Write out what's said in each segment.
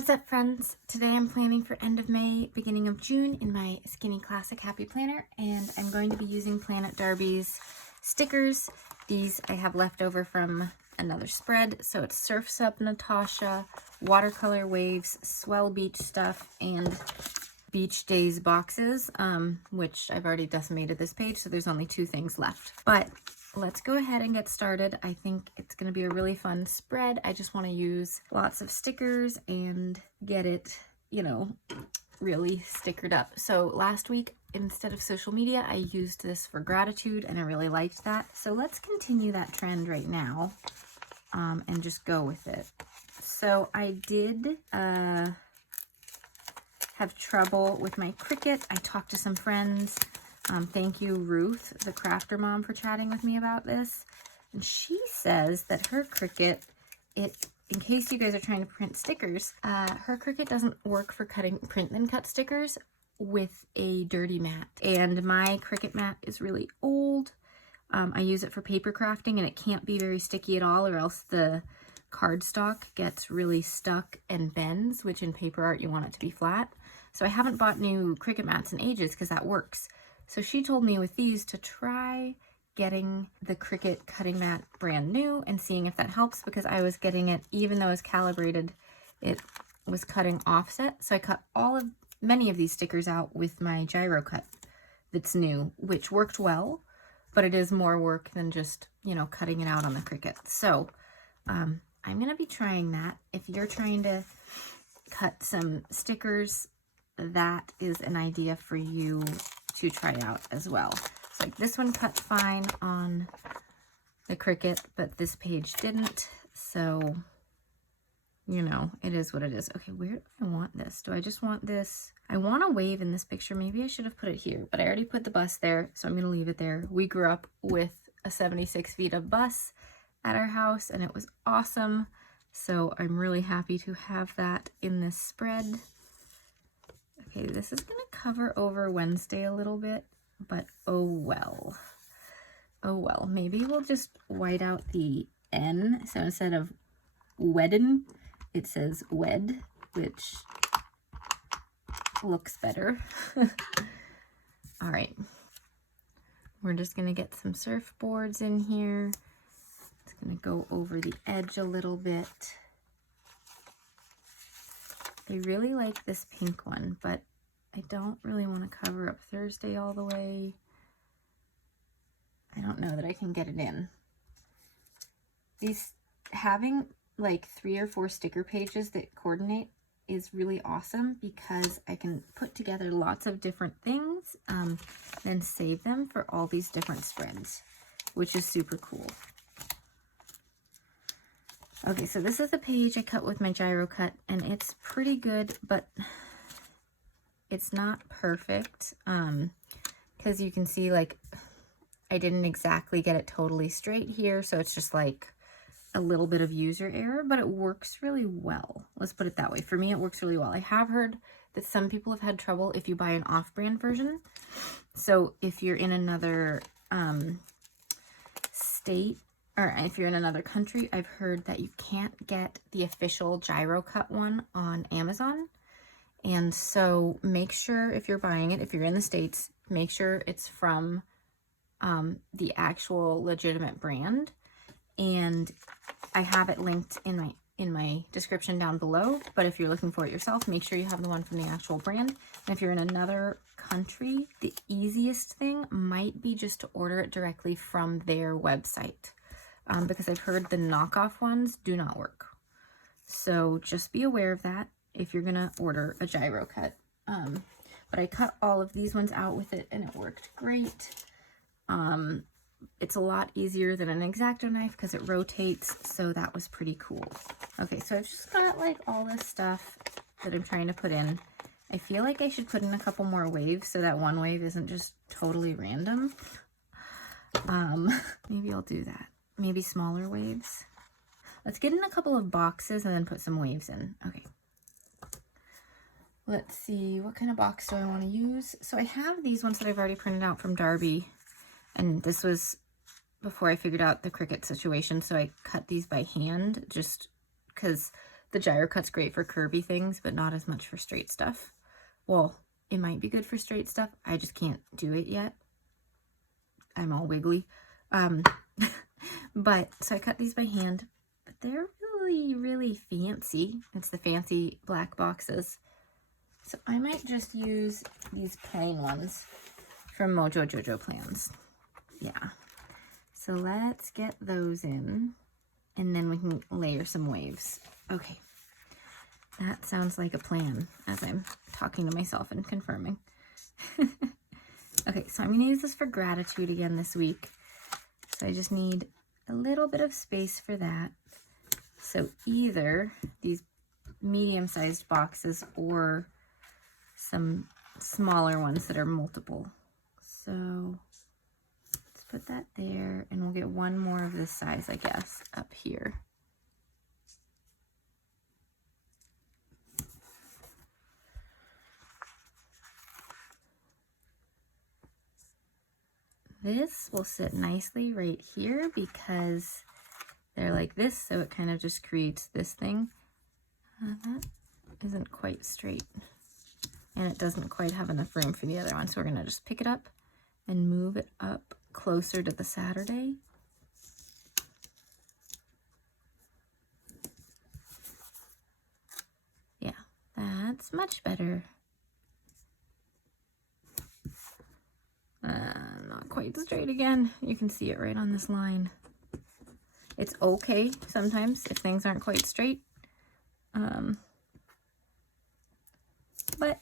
What's up, friends? Today I'm planning for end of May, beginning of June in my Skinny Classic Happy Planner, and I'm going to be using Plan It Darbi's stickers. These I have left over from another spread, so it's Surf's Up Natasha, Watercolor Waves, Swell Beach Stuff, and Beach Days boxes, which I've already decimated this page, so there's only 2 things left. But let's go ahead and get started. I think it's going to be a really fun spread. I just want to use lots of stickers and get it, really stickered up. So last week, instead of social media, I used this for gratitude, and I really liked that. So let's continue that trend right now, and just go with it. So I did have trouble with my Cricut. I talked to some friends. Thank you, Ruth, the crafter mom, for chatting with me about this. And she says that her Cricut, in case you guys are trying to print stickers, her Cricut doesn't work for cutting print then cut stickers with a dirty mat. And my Cricut mat is really old. I use it for paper crafting, and it can't be very sticky at all, or else the cardstock gets really stuck and bends, which in paper art you want it to be flat. So I haven't bought new Cricut mats in ages because that works. So she told me with these to try getting the Cricut cutting mat brand new and seeing if that helps, because I was getting it, even though it's calibrated, it was cutting offset. So I cut many of these stickers out with my gyro cut that's new, which worked well, but it is more work than just, cutting it out on the Cricut. So I'm going to be trying that. If you're trying to cut some stickers, that is an idea for you to try out as well. So like this one cut fine on the Cricut, but this page didn't. So, it is what it is. Okay, where do I want this? Do I just want this? I want a wave in this picture. Maybe I should have put it here, but I already put the bus there, so I'm going to leave it there. We grew up with a 76 feet of bus at our house, and it was awesome. So I'm really happy to have that in this spread. Okay, this is going to cover over Wednesday a little bit, but oh well. Oh well. Maybe we'll just white out the N. So instead of weddin', it says wed, which looks better. All right. We're just going to get some surfboards in here. It's going to go over the edge a little bit. I really like this pink one, but I don't really want to cover up Thursday all the way. I don't know that I can get it in. Having like 3 or 4 sticker pages that coordinate is really awesome, because I can put together lots of different things, then save them for all these different spreads, which is super cool. Okay, so this is the page I cut with my gyro cut, and it's pretty good, but it's not perfect, because you can see, like, I didn't exactly get it totally straight here, so it's just like a little bit of user error, but it works really well. Let's put it that way. For me, it works really well. I have heard that some people have had trouble if you buy an off-brand version. So if you're in another state, or if you're in another country, I've heard that you can't get the official gyro cut one on Amazon. And so make sure, if you're buying it, if you're in the States, make sure it's from the actual legitimate brand. And I have it linked in my description down below. But if you're looking for it yourself, make sure you have the one from the actual brand. And if you're in another country, the easiest thing might be just to order it directly from their website. Because I've heard the knockoff ones do not work. So just be aware of that if you're gonna order a gyro cut. But I cut all of these ones out with it, and it worked great. It's a lot easier than an X-Acto knife because it rotates, so that was pretty cool. Okay, so I've just got like all this stuff that I'm trying to put in. I feel like I should put in a couple more waves so that one wave isn't just totally random. Maybe I'll do that. Maybe smaller waves. Let's get in a couple of boxes and then put some waves in. Okay. Let's see, what kind of box do I want to use? So I have these ones that I've already printed out from Darby, and this was before I figured out the Cricut situation, so I cut these by hand just because The gyro cut's great for curvy things, but not as much for straight stuff. Well, it might be good for straight stuff. I just can't do it yet. I'm all wiggly. But, so I cut these by hand, but they're really, really fancy. It's the fancy black boxes. So I might just use these plain ones from Mojo Jojo Plans. Yeah. So let's get those in, and then we can layer some waves. Okay. That sounds like a plan as I'm talking to myself and confirming. Okay, so I'm going to use this for gratitude again this week. So I just need a little bit of space for that. So either these medium-sized boxes or some smaller ones that are multiple. So let's put that there, and we'll get one more of this size, I guess, up here. This will sit nicely right here because they're like this, so it kind of just creates this thing. That isn't quite straight, and it doesn't quite have enough room for the other one, so we're gonna just pick it up and move it up closer to the Saturday. Yeah, that's much better. Not quite straight again. You can see it right on this line. It's okay sometimes if things aren't quite straight. But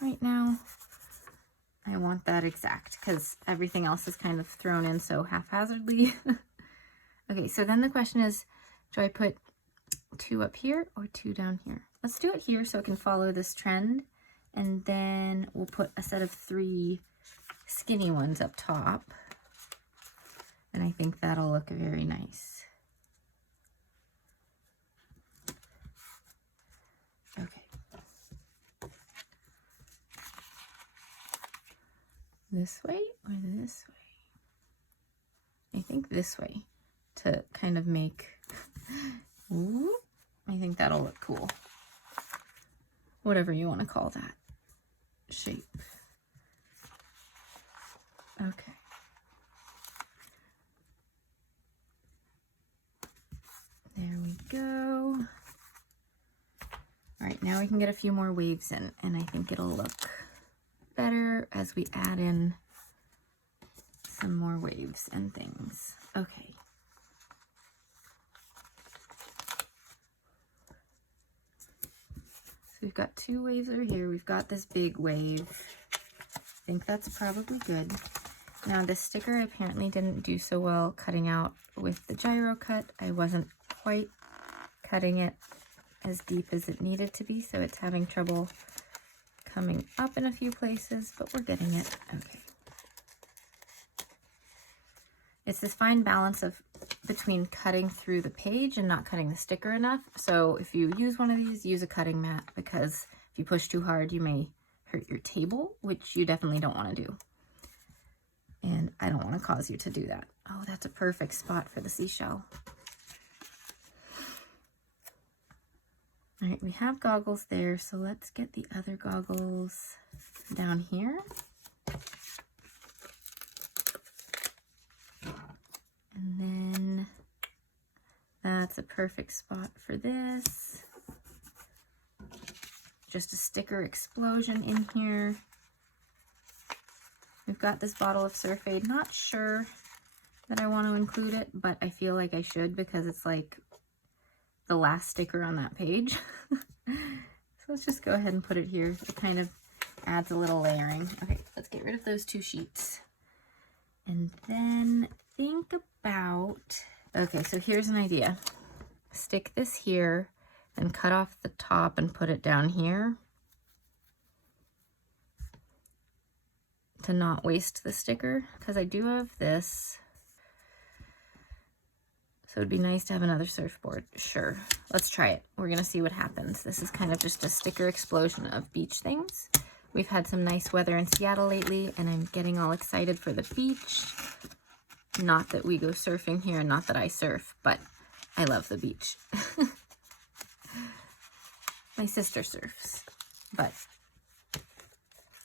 right now I want that exact because everything else is kind of thrown in so haphazardly. Okay, so then the question is, do I put 2 up here or 2 down here? Let's do it here so it can follow this trend, and then we'll put a set of 3 skinny ones up top, and I think that'll look very nice. Okay. This way or this way? I think this way to kind of make, ooh, I think that'll look cool. Whatever you want to call that shape. Okay. There we go. All right, now we can get a few more waves in, and I think it'll look better as we add in some more waves and things. Okay. So we've got 2 waves over here. We've got this big wave. I think that's probably good. Now this sticker apparently didn't do so well cutting out with the gyro cut. I wasn't quite cutting it as deep as it needed to be, so it's having trouble coming up in a few places, but we're getting it. Okay. It's this fine balance of between cutting through the page and not cutting the sticker enough. So if you use one of these, use a cutting mat, because if you push too hard, you may hurt your table, which you definitely don't want to do. And I don't want to cause you to do that. Oh, that's a perfect spot for the seashell. All right, we have goggles there, so let's get the other goggles down here. And then that's a perfect spot for this. Just a sticker explosion in here. We've got this bottle of Surf Aid. Not sure that I want to include it, but I feel like I should because it's like the last sticker on that page. So let's just go ahead and put it here. It kind of adds a little layering. Okay, let's get rid of those 2 sheets. And then think about, okay, so here's an idea. Stick this here and cut off the top and put it down here to not waste the sticker, because I do have this. So it'd be nice to have another surfboard. Sure, let's try it. We're gonna see what happens. This is kind of just a sticker explosion of beach things. We've had some nice weather in Seattle lately, and I'm getting all excited for the beach. Not that we go surfing here, and not that I surf, but I love the beach. My sister surfs, but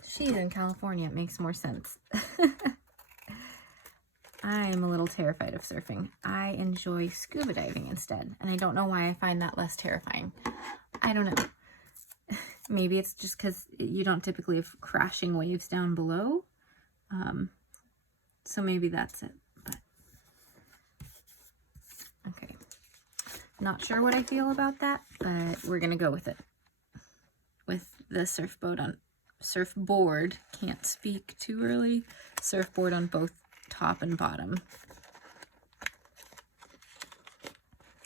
she's in California. It makes more sense. I'm a little terrified of surfing. I enjoy scuba diving instead, and I don't know why I find that less terrifying. I don't know. Maybe it's just because you don't typically have crashing waves down below. So maybe that's it. But okay. Not sure what I feel about that, but we're gonna go with it. With the surfboard, can't speak too early, surfboard on both top and bottom.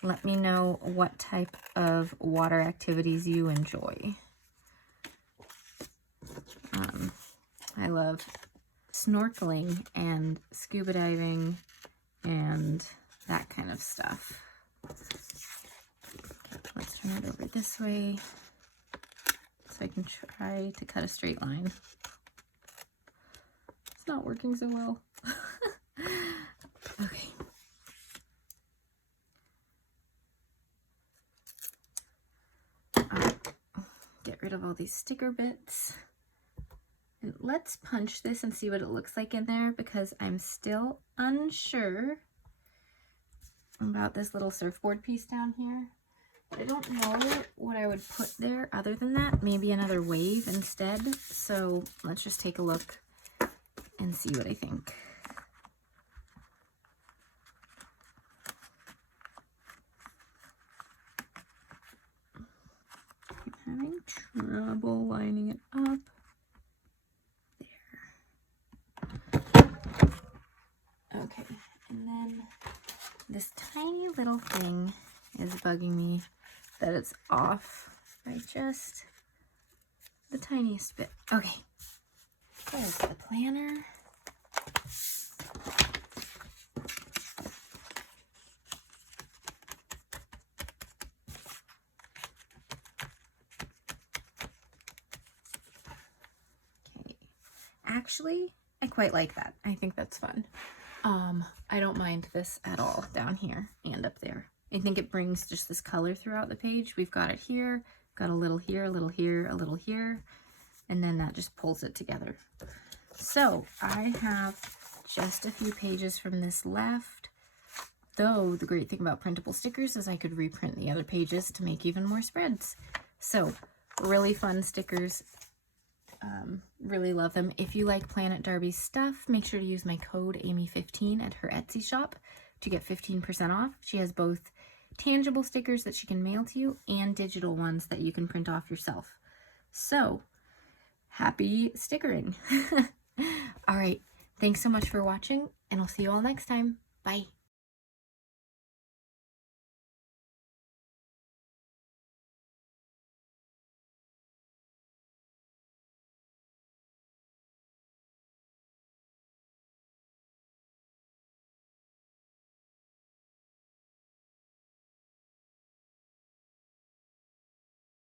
Let me know what type of water activities you enjoy. I love snorkeling and scuba diving and that kind of stuff. Okay, let's turn it over this way so I can try to cut a straight line. It's not working so well. Okay. Get rid of all these sticker bits. And let's punch this and see what it looks like in there, because I'm still unsure about this little surfboard piece down here. I don't know what I would put there other than that. Maybe another wave instead. So let's just take a look and see what I think. I'm having trouble lining it up. Okay, and then this tiny little thing is bugging me that it's off by just the tiniest bit. Okay, there's the planner. Okay, actually, I quite like that. I think that's fun. I don't mind this at all down here and up there. I think it brings just this color throughout the page. We've got it here, got a little here, a little here, a little here, and then that just pulls it together. So I have just a few pages from this left, though the great thing about printable stickers is I could reprint the other pages to make even more spreads. So really fun stickers. Really love them. If you like Plan It Darbi's stuff, make sure to use my code Amy15 at her Etsy shop to get 15% off. She has both tangible stickers that she can mail to you and digital ones that you can print off yourself. So, happy stickering. All right, thanks so much for watching, and I'll see you all next time. Bye.